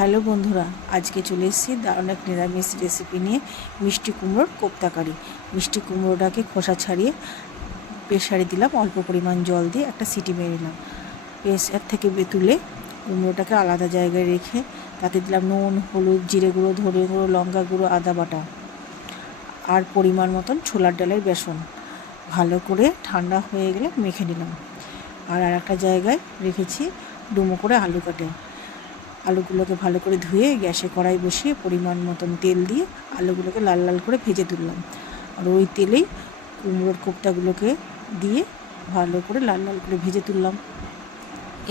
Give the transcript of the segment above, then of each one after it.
Hello বন্ধুরা, আজকে চলে এসেছি দারুণ এক নিরামিষ রেসিপি নিয়ে মিষ্টি কুমড়োর কোপ্তাকারি। মিষ্টি কুমড়োটাকে খোসা ছাড়িয়ে প্রেশারে দিলাম, অল্প পরিমাণ জল দিয়ে একটা সিটি মেরে নিলাম। প্রেশার থেকে তুলে কুমড়োটাকে আলাদা জায়গায় রেখে তাতে দিলাম নুন, হলুদ, জিরে গুঁড়ো ধরে গুঁড়ো, লঙ্কা গুঁড়ো, আদা বাটা আর পরিমাণ মতন ছোলার ডালের বেসন। ভালো করে ঠান্ডা হয়ে গেলে মেখে নিলাম। আর আর একটা জায়গায় রেখেছি ডুমো করে আলু কাটে। আলুগুলোকে ভালো করে ধুয়ে গ্যাসে কড়াই বসিয়ে পরিমাণ মতন তেল দিয়ে আলুগুলোকে লাল লাল করে ভেজে তুললাম। আর ওই তেলেই কুমড়োর কোপ্তাগুলোকে দিয়ে ভালো করে লাল লাল করে ভেজে তুললাম।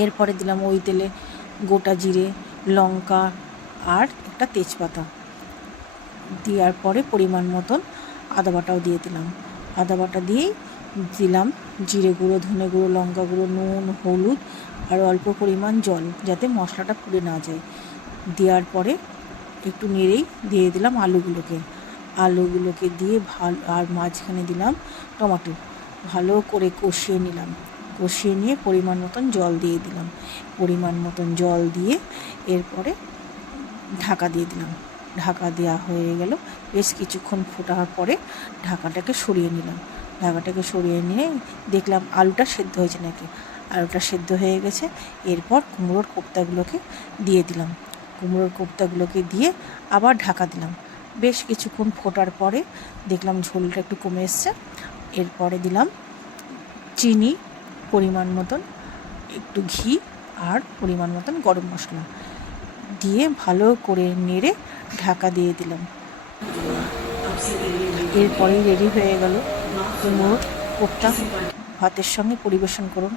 এরপরে দিলাম ওই তেলে গোটা জিরে, লঙ্কা আর একটা তেজপাতা। দেওয়ার পরে পরিমাণ মতন আদা বাটাও দিয়ে দিলাম। আদা বাটা দিয়েই দিলাম জিরে গুঁড়ো, ধনে গুঁড়ো, লঙ্কা গুঁড়ো, নুন, হলুদ আর অল্প পরিমাণ জল যাতে মশলাটা পুড়ে না যায়। দেওয়ার পরে একটু নেড়েই দিয়ে দিলাম আলুগুলোকে। আলুগুলোকে দিয়ে ভালো, আর মাঝখানে দিলাম টমেটো। ভালো করে কষিয়ে নিলাম। কষিয়ে নিয়ে পরিমাণ মতন জল দিয়ে দিলাম। পরিমাণ মতন জল দিয়ে এরপরে ঢাকা দিয়ে দিলাম। ঢাকা দেওয়া হয়ে গেল। বেশ কিছুক্ষণ ফোটার পরে ঢাকাটাকে সরিয়ে নিলাম। ঢাকাটাকে সরিয়ে নিয়ে দেখলাম আলুটা সেদ্ধ হয়েছে নাকি। আলুটা সেদ্ধ হয়ে গেছে। এরপর কুমড়োর কোপ্তাগুলোকে দিয়ে দিলাম। কুমড়োর কোপ্তাগুলোকে দিয়ে আবার ঢাকা দিলাম। বেশ কিছুক্ষণ ফোটার পরে দেখলাম ঝোলটা একটু কমে এসছে। এরপরে দিলাম চিনি, পরিমাণ মতন একটু ঘি আর পরিমাণ মতন গরম মশলা দিয়ে ভালো করে নেড়ে ঢাকা দিয়ে দিলাম। এরপরেই রেডি হয়ে গেল কুমড়োর কোপ্তা। ভাতের সঙ্গে পরিবেশন করুন।